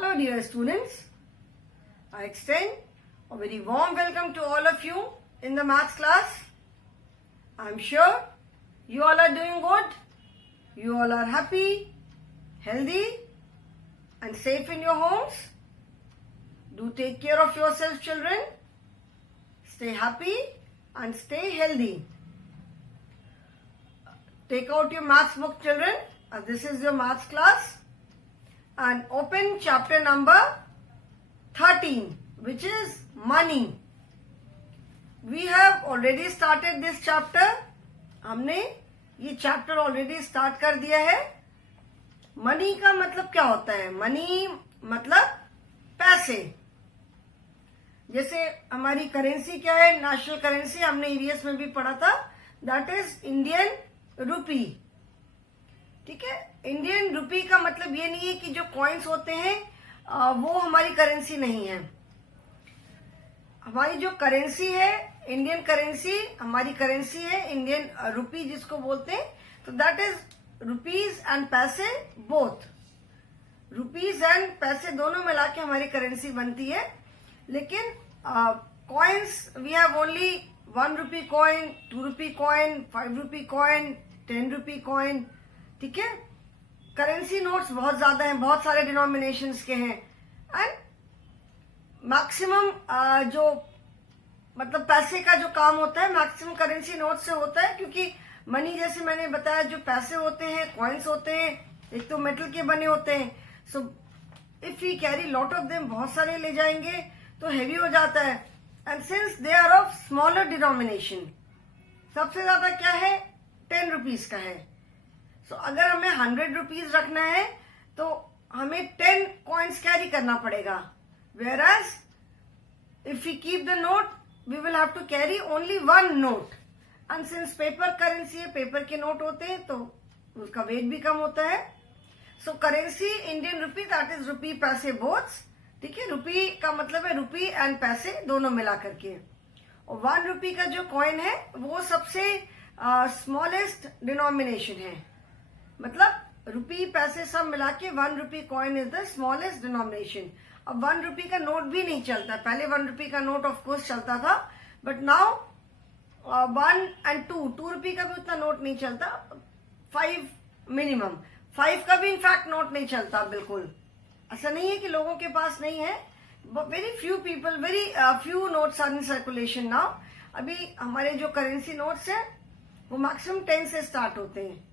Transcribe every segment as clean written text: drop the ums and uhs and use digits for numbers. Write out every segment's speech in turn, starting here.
Hello dear students, I extend a very warm welcome to all of you in the maths class. I am sure you all are doing good, you all are happy, healthy and safe in your homes. Do take care of yourself children, stay happy and stay healthy. Take out your maths book children, this is your maths class. And open chapter number 13, which is money. We have already started this chapter. हमने ये chapter already start कर दिया है. Money का मतलब क्या होता है? मनी मतलब पैसे. जैसे हमारी करेंसी क्या है? नेशनल करेंसी हमने ईवीएस में भी पढ़ा था. That is Indian rupee. ठीक है. इंडियन रूपी का मतलब ये नहीं है कि जो कॉइन्स होते हैं वो हमारी करेंसी नहीं है. हमारी जो करेंसी है इंडियन करेंसी, हमारी करेंसी है इंडियन रूपी जिसको बोलते हैं. तो that is rupees and paise both. Rupees and paise दोनों मिला के हमारी करेंसी बनती है. लेकिन coins we have only 1 rupee coin, 2 rupee coin, 5 rupee coin, 10 rupee coin. ठीक है. करेंसी नोट्स बहुत ज्यादा हैं, बहुत सारे डिनोमिनेशंस के हैं. एंड मैक्सिमम जो मतलब पैसे का जो काम होता है मैक्सिमम करेंसी नोट से होता है. क्योंकि मनी जैसे मैंने बताया जो पैसे होते हैं, कॉइन्स होते हैं, एक तो मेटल के बने होते हैं. So if we carry lot of them, बहुत सारे ले जाएंगे तो हैवी हो जाता है. And since they are of smaller denomination, सबसे ज्यादा क्या है? 10 रुपीज का है. सो अगर हमें 100 रुपीज रखना है तो हमें 10 कॉइन्स कैरी करना पड़ेगा. Whereas if we keep the note we will have to carry only 1 note. And since paper currency है, पेपर के नोट होते हैं तो उसका वेट भी कम होता है. So currency Indian rupee, that is rupee paise both. ठीक है. रूपी का मतलब है रूपी एंड पैसे दोनों मिला करके. और 1 रुपी का जो कॉइन है वो सबसे स्मॉलेस्ट डिनोमिनेशन है. मतलब रुपी पैसे सब मिला के 1 rupee coin is the smallest denomination. अब 1 रुपी का नोट भी नहीं चलता. पहले 1 रुपी का नोट ऑफ कोर्स चलता था, बट नाउ 1 एंड 2 रुपी का भी उतना नोट नहीं चलता. 5 मिनिमम, 5 का भी इनफैक्ट नोट नहीं चलता बिल्कुल. ऐसा नहीं है कि लोगों के पास नहीं है. Very few people, very few notes are in circulation now. अभी हमारे जो करेंसी नोट्स है वो मैक्सिमम 10 से स्टार्ट होते हैं.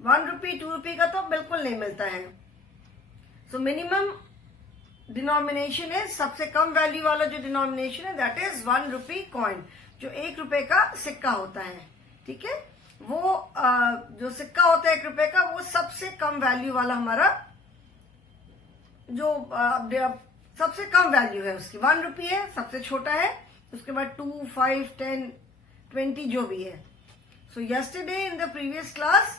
1 रुपी 2 रुपी का तो बिल्कुल नहीं मिलता है. सो मिनिमम डिनोमिनेशन है, सबसे कम वैल्यू वाला जो डिनोमिनेशन है दैट इज 1 रुपी कॉइन, जो 1 रुपए का सिक्का होता है. ठीक है. वो जो सिक्का होता है 1 रुपए का, वो सबसे कम वैल्यू वाला हमारा जो सबसे कम वैल्यू है उसकी 1 रुपी है, सबसे छोटा है. उसके बाद 2, 5, 10, 20 जो भी है. सो yesterday in the previous class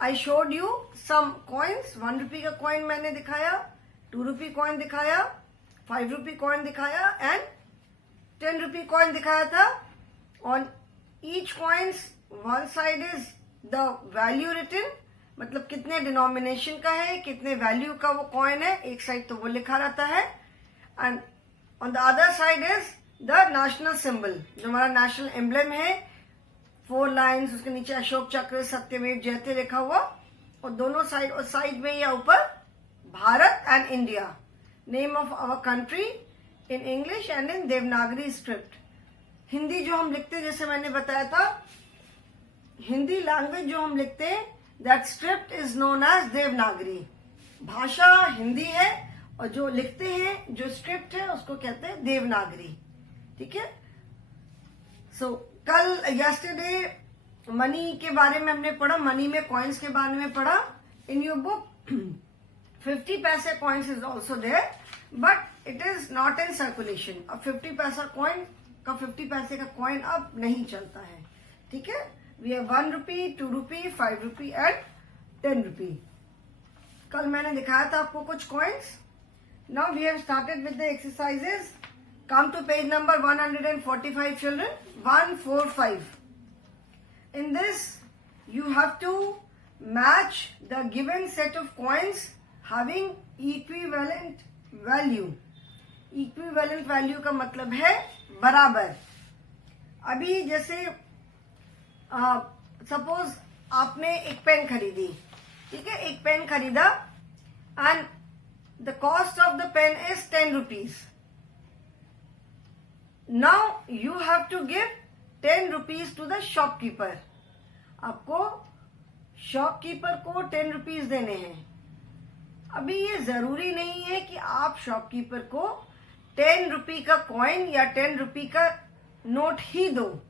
I showed you some coins. 1 रुपी का कॉइन मैंने दिखाया, 2 रुपी कॉइन दिखाया, 5 रुपी कॉइन दिखाया एंड 10 रुपी कॉइन दिखाया था. On each coins one side is the value written, मतलब कितने डिनोमिनेशन का है, कितने वैल्यू का वो कॉइन है. एक साइड तो वो लिखा रहता है and on the other side is the national symbol, जो हमारा नेशनल एम्ब्लेम है. 4 लाइन्स, उसके नीचे अशोक चक्र, सत्यमेव जयते लिखा हुआ. और दोनों साइड, और साइड में या ऊपर Bharat and India, name of our country in English and in Devanagari script. Hindi जो हम लिखते हैं, जैसे मैंने बताया था, हिंदी लैंग्वेज जो हम लिखते हैं that script is known as Devanagari. भाषा हिंदी है और जो लिखते हैं, जो स्क्रिप्ट है, उसको कहते हैं देवनागरी. ठीक है. सो कल यस्टरडे मनी के बारे में हमने पढ़ा, मनी में कॉइन्स के बारे में पढ़ा. In your book 50 paise coins is also there, but it is not in circulation. अब 50 पैसा कॉइन का 50 पैसे का कॉइन अब नहीं चलता है. ठीक है. We have 1 rupee, 2 rupee, 5 rupee and 10 rupee. कल मैंने दिखाया था आपको कुछ coins. Now we have started with the exercises. Come to page number 145 children, 145. In this, you have to match the given set of coins having equivalent value. Equivalent value का मतलब है बराबर। अभी जैसे सपोज आपने एक पेन खरीदी, ठीक है, एक पेन खरीदा and the cost of the pen is 10 rupees. Now you have to give 10 rupees to the shopkeeper. आपको शॉपकीपर को 10 रुपीज देने हैं। अभी ये जरूरी नहीं है कि आप शॉपकीपर को 10 रुपी का कॉइन या 10 रुपी का नोट ही दो।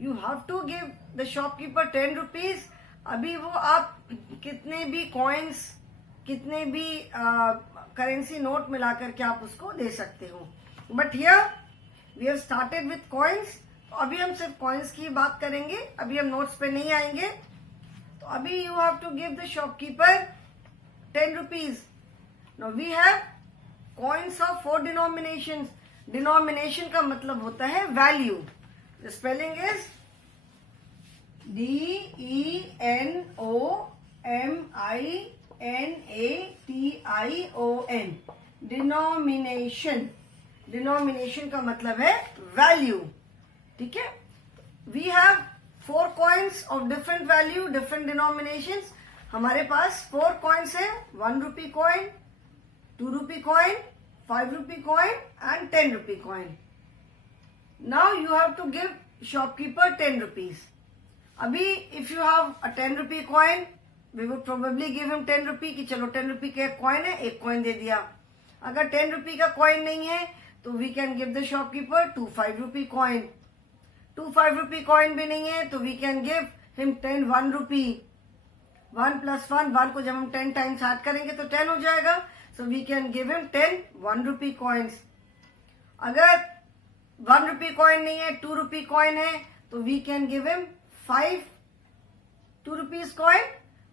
You have to give the shopkeeper 10 rupees. अभी वो आप कितने भी कॉइन्स, कितने भी करेंसी नोट मिला करके आप उसको दे सकते हो। But here we have started with coins, तो अभी हम सिर्फ कॉइन्स की बात करेंगे, अभी हम नोट्स पे नहीं आएंगे। तो अभी you have to give the shopkeeper 10 rupees. Now we have coins of 4 denominations. Denomination का मतलब होता है value. The spelling is DENOMINATION. Denomination. Denomination का मतलब है value. ठीक है? We have 4 coins of different value, different denominations. हमारे पास 4 कॉइन्स है, 1 rupee coin, 2 rupee coin, 5 rupee coin and 10 rupee coin. Now you have to give shopkeeper 10 rupees. अभी if you have a 10 rupee coin, we would probably give him 10 rupee कि चलो 10 रुपी का coin है, एक coin दे दिया। अगर 10 रुपी का कॉइन नहीं है तो we can give the shopkeeper 2 5 rupee coin. 2 5 rupee coin भी नहीं है तो we can give him 10 1 rupee. 1 + 1 को जब हम 10 टाइम्स ऐड करेंगे तो 10 हो जाएगा। So we can give him 10 1 rupee coins. अगर 1 रुपी कॉइन नहीं है, 2 रुपी कॉइन है, तो we can give him 5 2 rupees coin.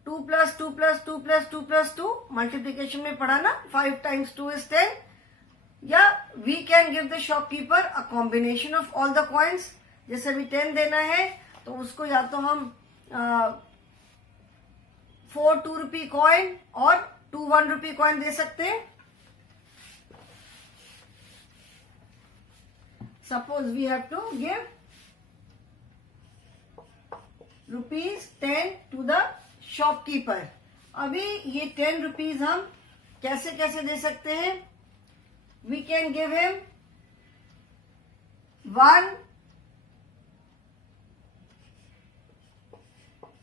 2 + 2 + 2 + 2 + 2 multiplication में पढ़ा ना, 5 × 2 = 10। या we can give the shopkeeper a combination of all the coins. जैसे अभी 10 देना है तो उसको या तो हम 4 2 रुपी कॉइन और 2 1 रुपी कॉइन दे सकते हैं। Suppose we have to give ₹10 to the shopkeeper. अभी ये 10 रुपीज हम कैसे कैसे दे सकते हैं? We can give him 1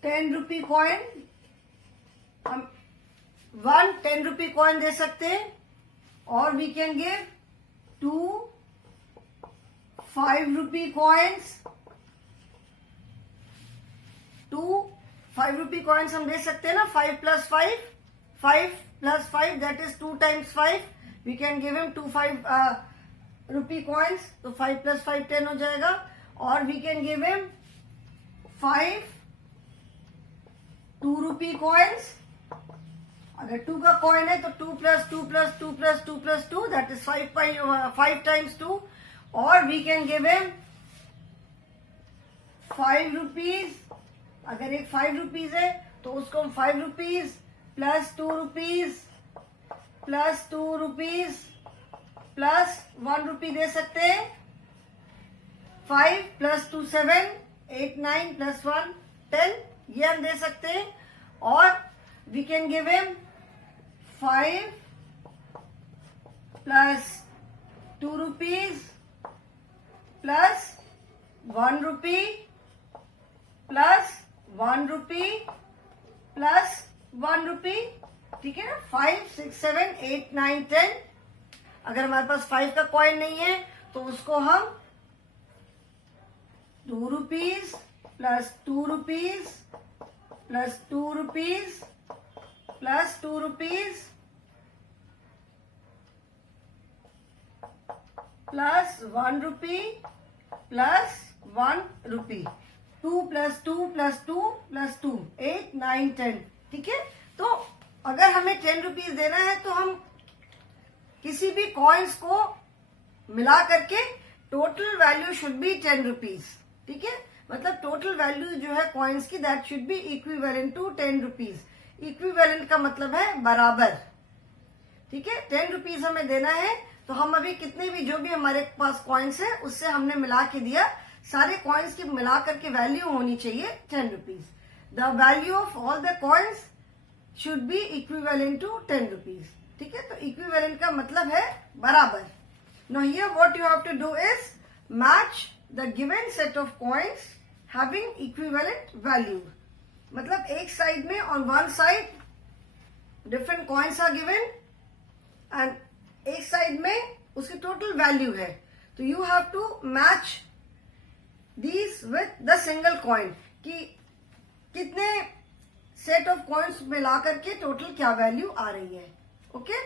10 rupee coin. हम 1 10 रुपी कॉइन दे सकते हैं और we can give 2 5 rupee coins. 2 5 rupee coins हम दे सकते हैं ना। 5 + 5 5 + 5 that is 2 × 5। We can give him 2 5 rupee coins. तो 5 + 5 10 हो जाएगा। और we can give him 5 2 rupee coins. अगर 2 का कॉइन है तो 2 + 2 + 2 + 2 + 2 दैट इज 5 × 2। और we can give him 5 rupees. अगर एक 5 रुपीज है तो उसको हम 5 रुपीज + 2 रुपीज + 2 रुपीज + 1 रुपी दे सकते हैं। 5 + 2 7 8 9 + 1 10 ये हम दे सकते हैं। और we can give him 5 + 2 rupees + 1 rupee + 1 rupee + 1 rupee. ठीक है ना। 5 6 7 8 9 10। अगर हमारे पास 5 का कॉइन नहीं है तो उसको हम 2 rupees + 2 rupees + 2 rupees + 2 rupees + 1 rupee + 1 rupee. 2 + 2 + 2 + 2 8 9 10। ठीक है। तो अगर हमें 10 रुपीज देना है तो हम किसी भी कॉइन्स को मिला करके total value should be 10 rupees. ठीक है। मतलब टोटल वैल्यू जो है कॉइन्स की that should be equivalent to 10 rupees. Equivalent का मतलब है बराबर, ठीक है। 10 रुपीज हमें देना है, तो हम अभी कितने भी जो भी हमारे पास कॉइन्स है उससे हमने मिला के दिया, सारे कॉइन्स की मिला करके वैल्यू होनी चाहिए 10 rupees. The value of all the coins should be equivalent to 10 rupees, ठीक है। तो इक्विवेलेंट का मतलब है बराबर। Now here what you have to do is match the given set of coins having equivalent value. मतलब एक साइड में on one side different coins are given and एक साइड में उसकी टोटल वैल्यू है, तो you have to match these with the single coin कि कितने सेट ऑफ कॉइन्स मिला करके टोटल क्या वैल्यू आ रही है, okay.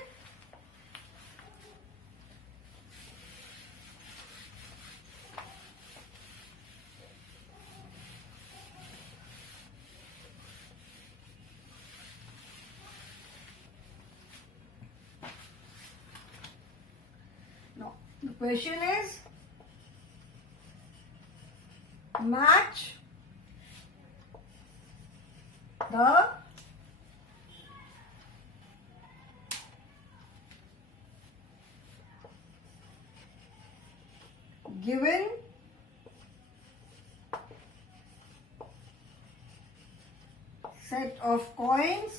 Now the question is match the given set of coins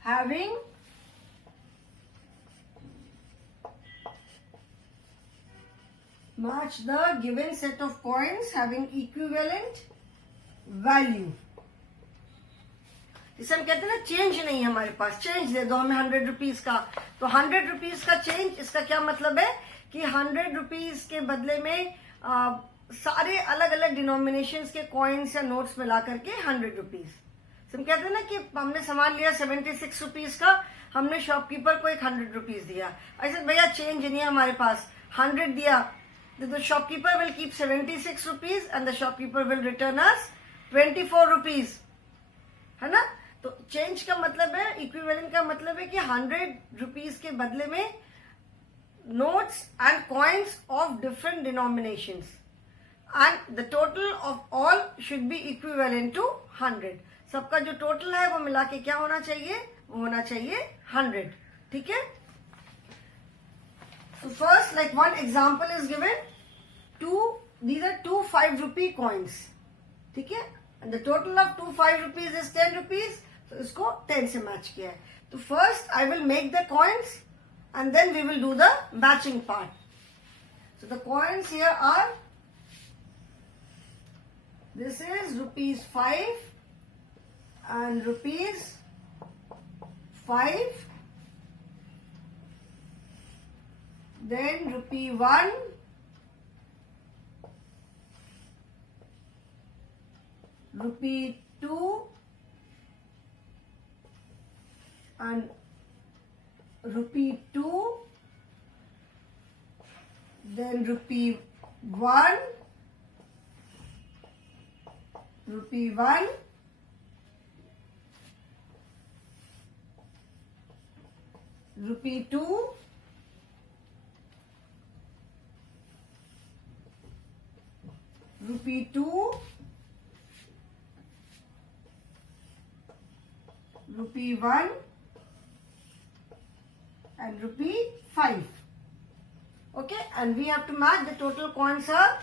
having match the given set of coins having equivalent value। इसे हम कहते हैं ना चेंज नहीं है हमारे पास, चेंज दे दो हमें 100 रुपीज का, तो 100 रुपीज का चेंज, इसका क्या मतलब है कि 100 रुपीज के बदले में सारे अलग अलग डिनोमिनेशंस के कॉइन्स या नोट्स मिला करके 100 रुपीज। हम कहते हैं ना कि हमने सामान लिया 76 रुपीज का, हमने शॉपकीपर को एक 100 रुपीज दिया, ऐसे भैया चेंज नहीं है हमारे पास, 100 दिया, the shopkeeper will keep 76 rupees and the shopkeeper will return us 24 rupees, है ना। तो चेंज का मतलब है, इक्विवेलेंट का मतलब है कि 100 रुपीज के बदले में notes and coins of different denominations and the total of all should be equivalent to 100। सबका जो टोटल है वो मिला के क्या होना चाहिए, वो होना चाहिए 100, ठीक है। So first, like one example is given, these are two 5 rupee coins, ठीक है, and the total of 2 5 rupees is 10 rupees, so इसको 10 से मैच किया है। तो first I will make the coins and then we will do the matching part. So the coins here are, this is rupees 5 and rupees 5, then rupee 1, rupee 2 and rupee 2, then rupee 1, rupee 1, rupee 2, rupee 2, rupee 1 and rupee 5, okay, and we have to match the total coins are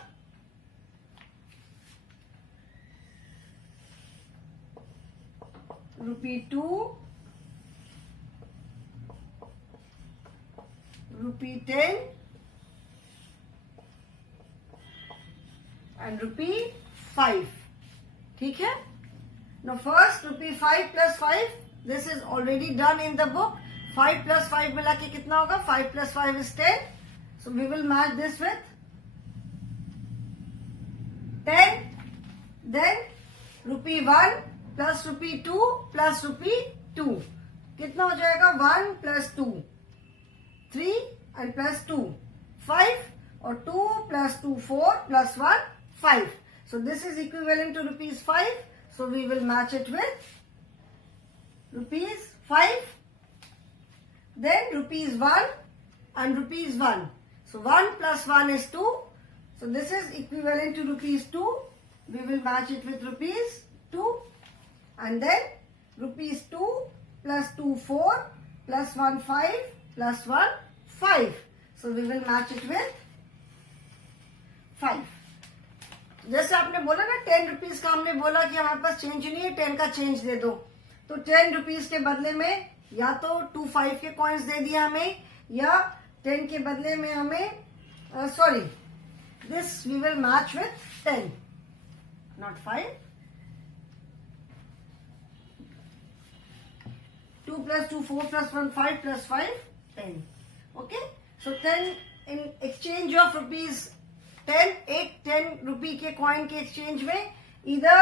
rupee 2, rupee 10 and rupee 5, ठीक है। Now first rupee 5 plus 5, this is already done in the book, 5 plus 5 मिला के कितना होगा, 5 plus 5 is 10, so we will match this with 10, then rupee 1 plus rupee 2 plus rupee 2, कितना हो जाएगा, 1 plus 2, 3 and plus 2, 5 और 2 plus 2, 4 plus 1, 5. So this is equivalent to rupees 5. So we will match it with rupees 5. Then rupees 1 and rupees 1. So 1 plus 1 is 2. So this is equivalent to rupees 2. We will match it with rupees 2 and then rupees 2 plus 2 4 plus 1 5 plus 1 5. So we will match it with 5. जैसे आपने बोला ना 10 rupees का, हमने बोला कि हमारे पास change नहीं है, 10 का चेंज दे दो, तो 10 रुपीज के बदले में या तो 2 5 के कॉइन्स दे दिया हमें, या 10 के बदले में हमें sorry this we will match with 10 not 5. 2 plus 2 4 plus 1 5 plus 5 10. Okay, so 10 in exchange of rupees 10, 10 rupee के coin के exchange में either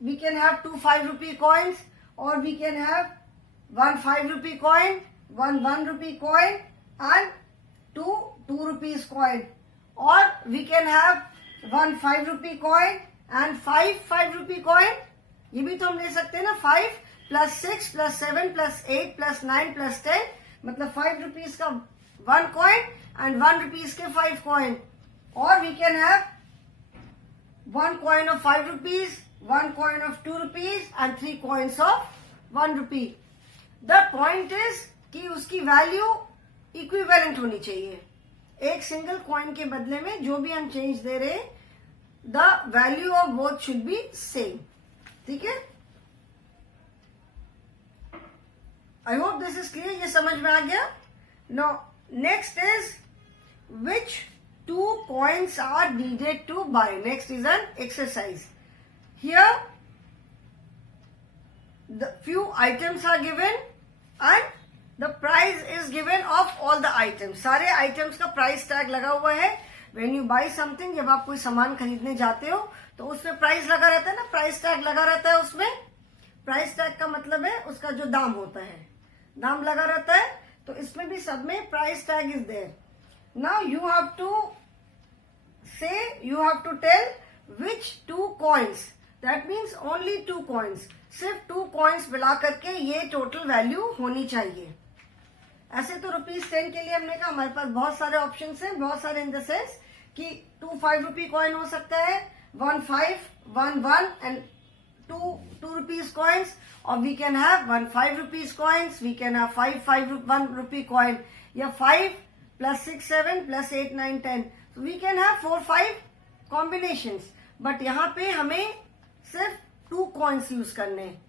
we can have 2 5 rupee coins or we can have 1 5 rupee coin, 1 rupee coin and 2 rupees coin, or we can have 1 5 rupee coin and 5 rupee coin. ये भी तो हम ले सकते हैं ना, 5 plus 6 plus 7 plus 8 plus 9 plus 10, मतलब 5 rupees का 1 coin and 1 rupees के 5 coin. Or we can have 1 coin of 5 rupees, 1 coin of 2 rupees and 3 coins of 1 rupee. The point is कि उसकी वैल्यू इक्विवेलेंट होनी चाहिए. एक सिंगल कॉइन के बदले में जो भी हम चेंज दे रहे हैं, the value of both should be same. ठीक है, I hope this is clear. ये समझ में आ गया. Now next is which 2 coins are needed to buy. Next is an exercise. Here the few items are given and the price is given of all the items. सारे items का price tag लगा हुआ है. When you buy something, जब आप कोई सामान खरीदने जाते हो तो उसमें प्राइस लगा रहता है ना, प्राइस टैग लगा रहता है. उसमें प्राइस टैग का मतलब है उसका जो दाम होता है, दाम लगा रहता है. तो इसमें भी सब में price tag is there. Now you have to say, you have to tell which 2 coins. That means only 2 coins. सिर्फ 2 coins मिला करके ये टोटल वैल्यू होनी चाहिए. ऐसे तो ₹10 के लिए हमने कहा हमारे पास बहुत सारे ऑप्शंस हैं, बहुत सारे इन द सेंस कि 2 5 रुपी कॉइन हो सकता है, 1 5 1 1 and 2 rupees coins, or we can have 1 5 rupees coins, we can have 5 1 rupee coin, या 5 plus 6 7 plus 8 9 10. So we can have 4 5 combinations. But यहाँ पे हमें सिर्फ 2 coins यूज करने हैं.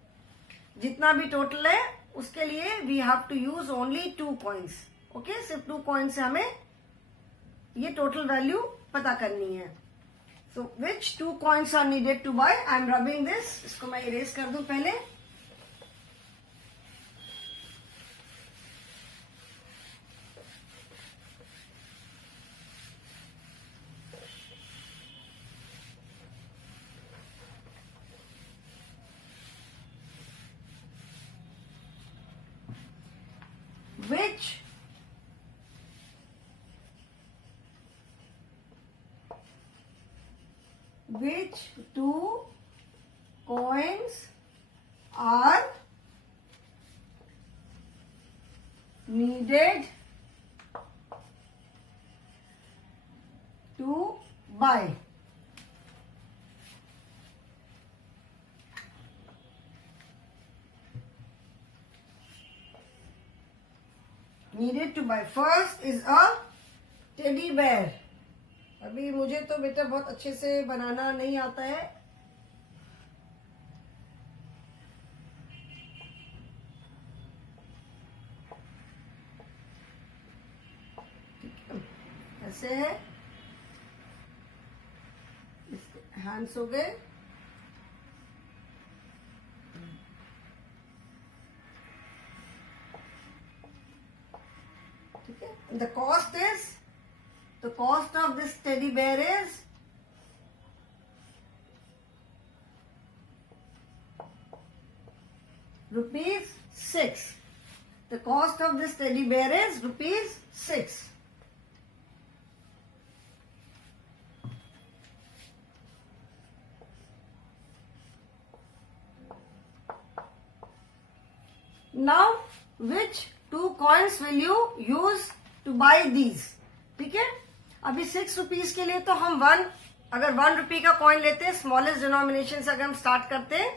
जितना भी टोटल है उसके लिए we have to use only 2 coins. Okay, सिर्फ 2 coins से हमें ये टोटल वैल्यू पता करनी है. So which 2 coins are needed to buy. I am rubbing this. इसको मैं इरेज कर दूं पहले. Which 2 coins are needed to buy. Needed to buy. First is a teddy bear. अभी मुझे तो बेटा बहुत अच्छे से बनाना नहीं आता है. ऐसे है, हैंड्स हो गए. ठीक है. The cost is, the cost of this teddy bear is ₹6. The cost of this teddy bear is ₹6. Now, which 2 coins will you use to buy these? ठीक है. अभी 6 रुपीज के लिए तो हम 1 अगर 1 रुपी का कॉइन लेते हैं, स्मॉलेस्ट डिनोमिनेशन से अगर हम स्टार्ट करते हैं,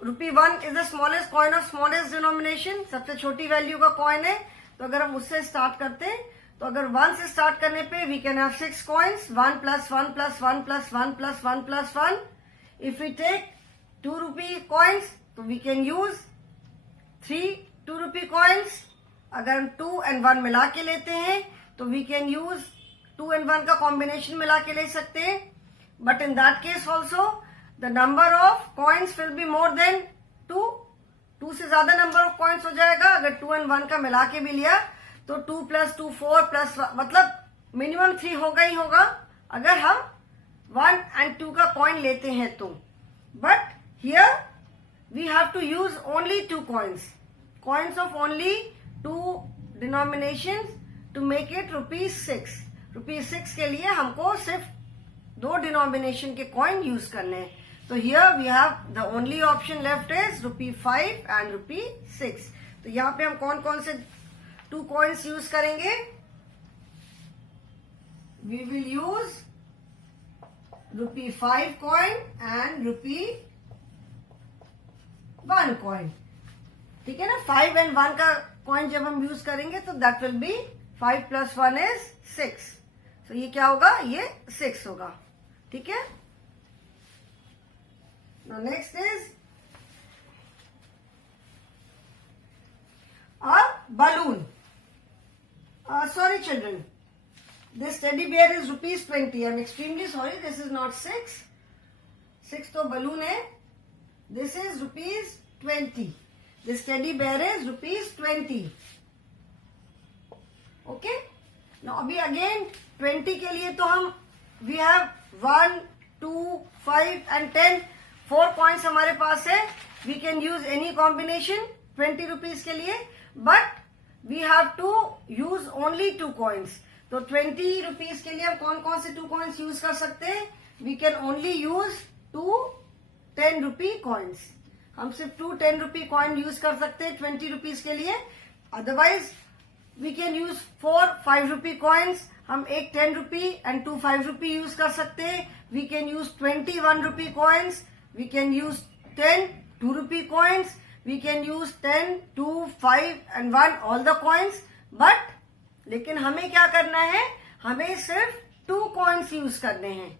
₹1 is the smallest coin of smallest denomination, सबसे छोटी वैल्यू का कॉइन है। तो अगर हम उससे स्टार्ट करते हैं, तो अगर 1 से स्टार्ट करने पे we can have 6 coins, 1 + 1 + 1 + 1 + 1 + 1। If we take 2 rupee coins, तो we can use 3 2 rupee coins. अगर हम 2 और 1 मिला के लेते हैं, तो वी कैन यूज 2 और 1 का कॉम्बिनेशन मिला के ले सकते हैं। But in that case also the number of coins will be more than 2। 2 से ज्यादा नंबर ऑफ कॉइन्स हो जाएगा। अगर 2 और 1 का मिला के भी लिया, तो 2 + 2 4 + मतलब मिनिमम 3 होगा ही होगा, अगर हम 1 और 2 का कॉइन लेते हैं तो। But here we have to use only 2 coins of only 2 denominations to make it ₹6। ₹6 के लिए हमको सिर्फ 2 डिनोमिनेशन के कॉइन यूज करने हैं। तो here we have the only option left is ₹5 and ₹6। तो यहाँ पे हम कौन कौन से 2 कॉइन्स यूज करेंगे? We will use ₹5 coin and ₹1 coin. ठीक है ना? 5 और 1 का कॉइन जब हम यूज करेंगे, तो दैट विल बी 5 + 1 is 6। तो ये क्या होगा? ये 6 होगा। ठीक है? Now next is a balloon. Sorry children, this teddy bear is ₹20. I'm extremely sorry, this is not 6. 6 तो balloon है. This is ₹20. This teddy bear is ₹20. Okay? Now अभी again 20 के लिए तो हम we have 1, 2, 5 and 10 4 कॉइन्स हमारे पास है। We can use any combination 20 rupees के लिए, but we have to use only 2 coins. तो 20 रुपीज के लिए हम कौन कौन से 2 कॉइन्स यूज कर सकते हैं? We can only use 2 10 rupee coins. हम सिर्फ 2 10 रुपी कॉइन यूज कर सकते हैं 20 रुपीज के लिए। Otherwise we can use 4 5 rupee coins. हम एक 10 रुपी एंड 2 5 रुपी यूज कर सकते हैं। We can use 20 1 rupee coins. We can use 10 2 rupee coins. We can use 10 2 5 and 1 all the coins. But लेकिन हमें क्या करना है? हमें सिर्फ 2 कॉइन्स यूज करने हैं।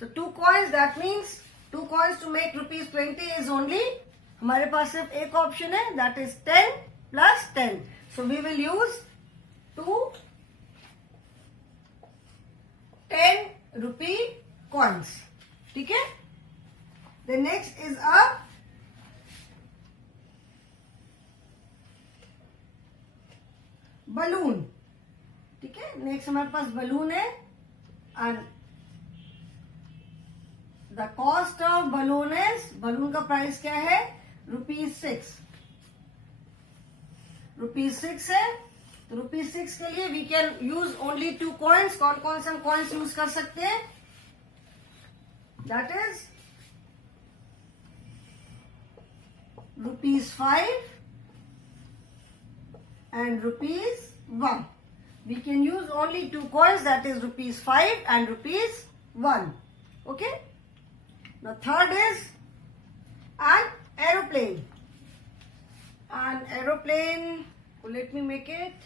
So 2 coins, that means 2 coins to make ₹20 is only, हमारे पास सिर्फ एक ऑप्शन है, that is 10 + 10। So we will use 2 10 rupee coins. ठीक है? The next is a balloon. ठीक है? नेक्स्ट हमारे पास बलून है and the cost of balloon is, balloon का प्राइस क्या है? ₹6। ₹6 है। तो ₹6 के लिए we can use only 2 coins. कौन कौन से हम कॉइन्स यूज कर सकते हैं? That is ₹5 and ₹1. We can use only 2 coins, that is ₹5 and ₹1. Okay? Now third is an aeroplane. An aeroplane, let me make it.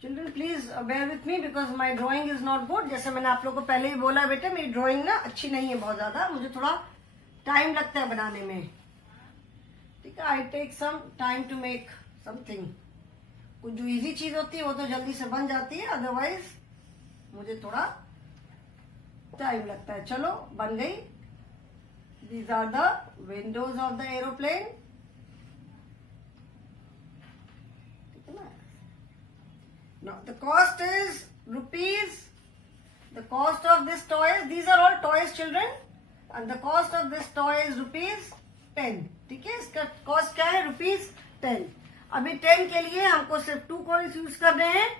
Children please bear with me because my drawing is not good. जैसे मैंने आप लोगों को पहले ही बोला बेटे, मेरी drawing ना अच्छी नहीं है बहुत ज्यादा, मुझे थोड़ा टाइम लगता है बनाने में। ठीक है? I take some time to make something. कुछ जो इजी चीज होती है वो तो जल्दी से बन जाती है, अदरवाइज मुझे थोड़ा टाइम लगता है। चलो बन गई। These are the windows of the aeroplane. Now the cost is The cost of this toy is, these are all toys children, and the cost of this toy is ₹10. ठीक है, इसका कॉस्ट क्या है? ₹10. अभी 10 के लिए हमको सिर्फ 2 कॉइन्स यूज कर रहे हैं.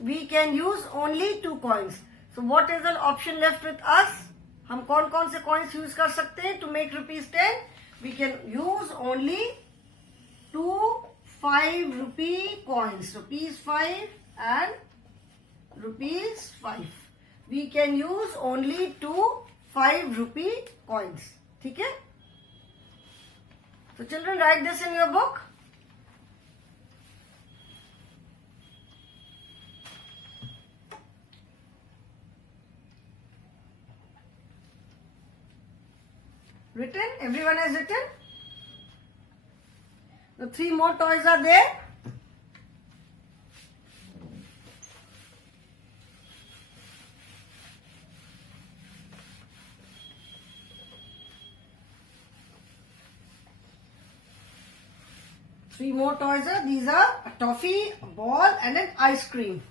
We can use only 2 coins. So what is the option left with us? हम कौन कौन से कॉइन्स यूज कर सकते हैं to make ₹10? We can use only 2 5 coins, ₹5 and ₹5. We can use only 2 5 coins. ठीक है? So children, write this in your book. Written? Everyone has written? The 3 more toys are there. Three more toys are, these are a toffee, a ball and an ice cream.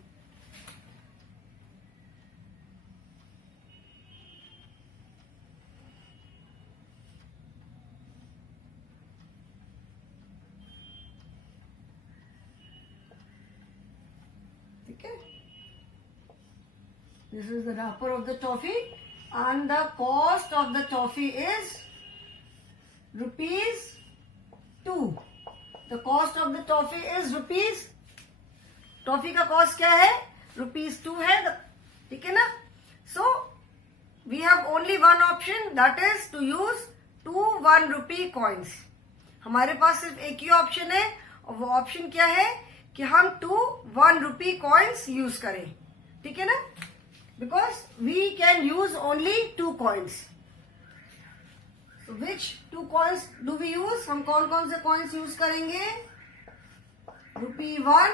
Okay. This is the wrapper of the toffee, and the cost of the toffee is ₹2. The cost of the toffee is rupees. Toffee का cost क्या है? ₹2 है. ठीक है ना? So we have only one option, that is to use 2 1 coins. हमारे पास सिर्फ एक ही ऑप्शन है, और वो ऑप्शन क्या है कि हम 2 1 coins यूज करें. ठीक है ना? Because we can use only 2 coins. So which 2 coins do we use? हम कौन कौन से coins यूज करेंगे? ₹1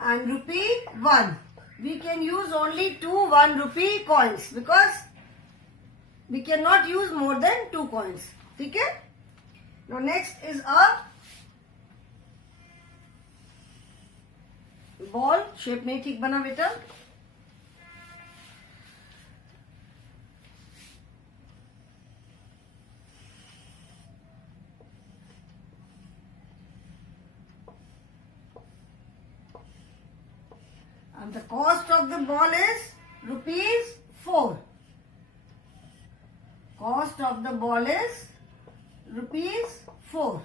and ₹1. We can use only 2 1 coins because we cannot use more than 2 coins. ठीक है? Now next is a ball. Shape नहीं ठीक बना बेटा. And the cost of the ball is ₹4. Cost of the ball is ₹4.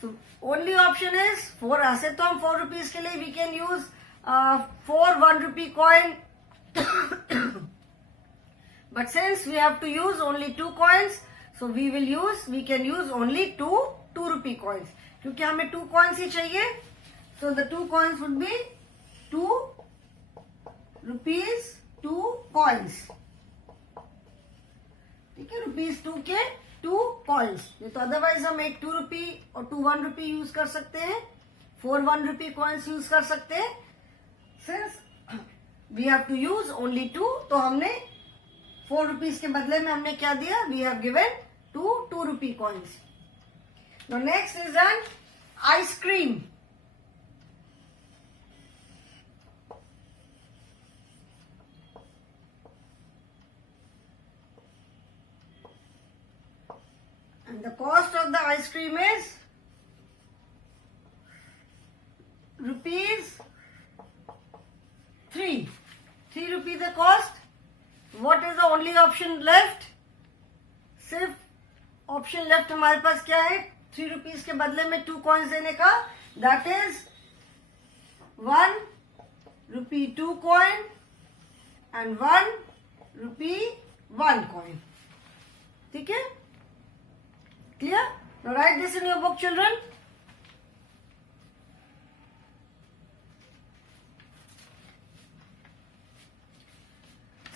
So only option is 4. ऐसे तो हम ₹4 के लिए we can use 4 1 coin. But since we have to use only 2 coins, so we can use only 2 2 coins. क्योंकि हमें 2 coins ही चाहिए. So the 2 coins would be 2 2 coins. ठीक है? ₹2 के 2 coins. नहीं तो अदरवाइज हम एक ₹2 और 2 1 यूज कर सकते हैं. 4 1 coins यूज कर सकते हैं. Since we have to use only 2, तो हमने ₹4 के बदले में हमने क्या दिया? We have given 2 2 coins. Now next is an ice cream. And the cost of the ice cream is ₹3. ₹3 the cost. What is the only option left? सिर्फ option left हमारे पास क्या है? ₹3 के बदले में 2 coins देने का. That is ₹1 2 coin and ₹1 coin. ठीक है? Clear? Now write this in your book, children.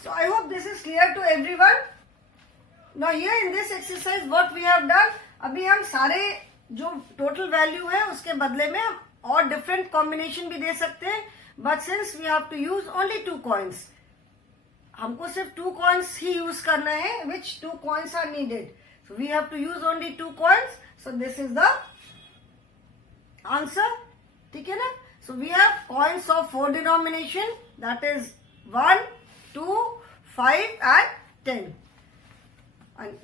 So I hope this is clear to everyone. Now here in this exercise what we have done, अभी हम सारे जो total value है उसके बदले में हम और डिफरेंट कॉम्बिनेशन भी दे सकते हैं. But since we have to use only 2 coins, हमको सिर्फ 2 coins ही यूज करना है. Which 2 coins are needed? So we have to use only 2 coins. So this is the answer. ठीक है ना? So we have coins of 4 denomination, that is 1, 2, 5 and 10।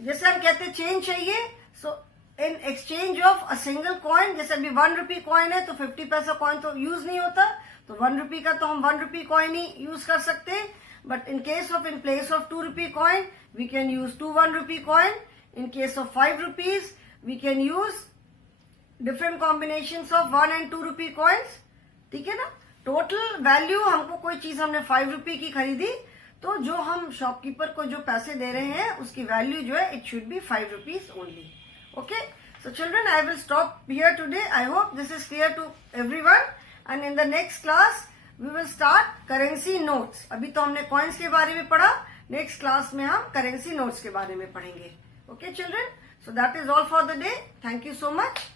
जैसे हम कहते हैं चेंज चाहिए, so in exchange of a single coin, जैसे अभी 1 रुपी कॉइन है तो 50 पैसा कॉइन तो यूज नहीं होता, तो 1 रुपी का तो हम 1 रुपी कॉइन ही यूज कर सकते हैं। But in case of in place of 2 rupee coin we can use 2 1 rupee coin. In case of 5 rupees we can use different combination of 1 and 2 rupee coins. ठीक है ना। टोटल वैल्यू हमको कोई चीज हमने 5 रुपी की खरीदी, तो जो हम शॉपकीपर को जो पैसे दे रहे हैं उसकी वैल्यू जो है it should be 5 rupees only. Okay, so children, I will stop here today. I hope this is clear to everyone, and in the next class we will start currency notes. अभी तो हमने coins के बारे में पढ़ा, next class में हम currency notes के बारे में पढ़ेंगे। Okay children, so that is all for the day. Thank you so much.